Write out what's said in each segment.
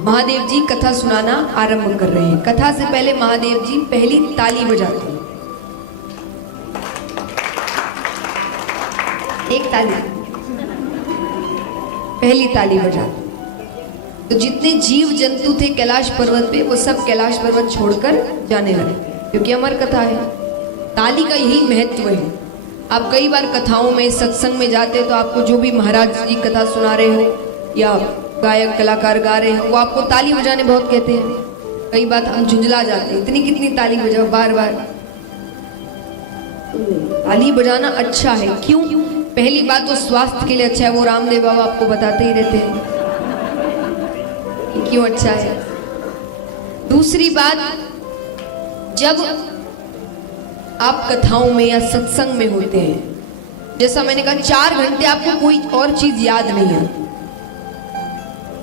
महादेव जी कथा सुनाना आरंभ कर रहे हैं। कथा से पहले महादेव जी पहली ताली बजाते हैं। एक ताली, पहली ताली बजाते। तो जितने जीव जंतु थे कैलाश पर्वत पे वो सब कैलाश पर्वत छोड़कर जाने लगे, क्योंकि अमर कथा है। ताली का यही महत्व है। आप कई बार कथाओं में सत्संग में जाते तो आपको जो भी महाराज जी कथा सुना रहे हो या गायक कलाकार गा रहे हो वो आपको ताली बजाने बहुत कहते हैं। कई बार हम झुंझला जाते हैं, इतनी कितनी ताली बजाओ बार बार। ताली बजाना अच्छा है। क्यों? पहली बात तो स्वास्थ्य के लिए अच्छा है, वो रामदेव बाबा आपको बताते ही रहते हैं क्यों अच्छा है। दूसरी बात, जब आप कथाओं में या सत्संग में होते हैं, जैसा मैंने कहा 4 घंटे आपको कोई और चीज याद नहीं है,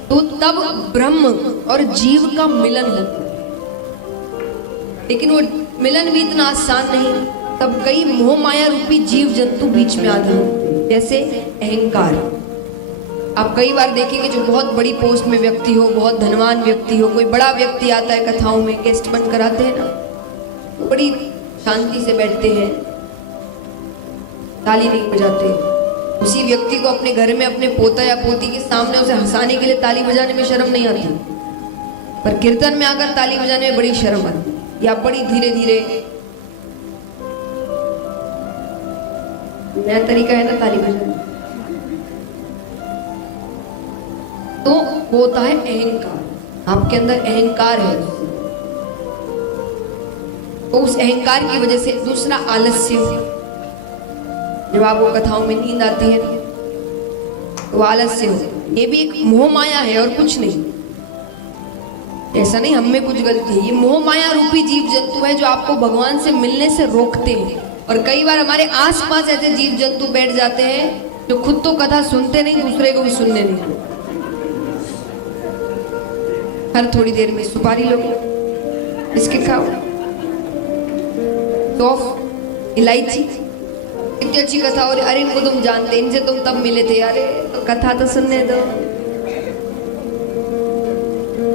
तो तब ब्रह्म और जीव का मिलन होता है। लेकिन वो मिलन भी इतना आसान नहीं। तब कई मोह माया रूपी जीव जंतु बीच में आते हैं, जैसे अहंकार। आप कई बार देखेंगे जो बहुत बड़ी पोस्ट में व्यक्ति हो, बहुत धनवान व्यक्ति हो, कोई बड़ा व्यक्ति आता है कथाओं में, गेस्ट बन कर आते हैं ना, तो बड़ी शांति से बैठते हैं, ताली नहीं बजाते। उसी व्यक्ति को अपने घर में अपने पोता या पोती के सामने उसे हंसाने के लिए ताली बजाने में शर्म नहीं आती, पर कीर्तन में आकर ताली बजाने में बड़ी शर्म आती। या बड़ी धीरे धीरे, नया तरीका है ना ताली बजाने। तो वो होता है अहंकार। आपके अंदर अहंकार है, तो उस अहंकार की वजह से। दूसरा आलस्य, जब आपको कथाओं में नींद आती है तो आलस्य हो, ये भी एक मोह माया है और कुछ नहीं। ऐसा नहीं हम में कुछ गलती है, ये मोह माया रूपी जीव जंतु है जो आपको भगवान से मिलने से रोकते हैं। और कई बार हमारे आसपास ऐसे जीव जंतु बैठ जाते हैं जो खुद तो कथा सुनते नहीं, दूसरे को भी सुनने नहीं। हर थोड़ी देर में सुपारी लो, इसके खाओ, सौंफ, इलायची, इतनी अच्छी कथा हो रही, अरे इनको तुम जानते, इनसे तुम तब मिले थे, अरे तो कथा तो सुनने दो।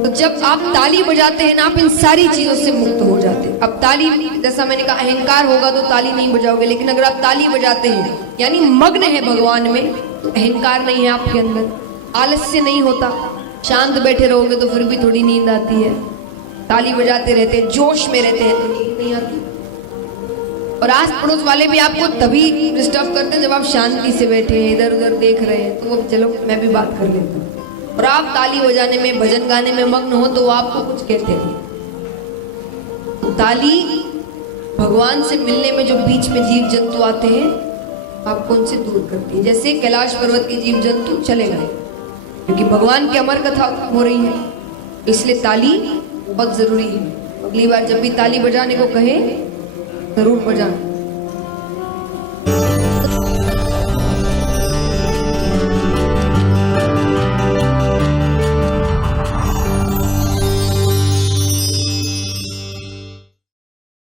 तो जब आप ताली बजाते हैं ना, आप इन सारी चीजों से मुक्त हो जाते हैं। अब ताली, जैसा मैंने कहा, अहंकार होगा तो ताली नहीं बजाओगे, लेकिन अगर आप ताली बजाते हैं यानी मग्न है भगवान में, तो अहंकार नहीं है आपके अंदर, आलस्य नहीं होता। शांत बैठे रहोगे तो फिर भी थोड़ी नींद आती है। ताली बजाते रहते हैं, जोश में रहते हैं, तो नींद नहीं आती। और आस पड़ोस वाले भी आपको तभी डिस्टर्ब करते हैं जब आप शांति से बैठे हैं, इधर उधर देख रहे हैं, तो वो चलो मैं भी बात कर लेता हूँ। और आप ताली बजाने में, भजन गाने में मग्न हो तो वो आपको कुछ कहते नहीं। तो ताली भगवान से मिलने में जो बीच में जीव जंतु आते हैं आपको उनसे दूर करती है। जैसे कैलाश पर्वत के जीव जंतु चले गए क्योंकि भगवान की अमर कथा हो रही है, इसलिए ताली बहुत जरूरी है। अगली बार जब भी ताली बजाने को कहे जरूर बजाना।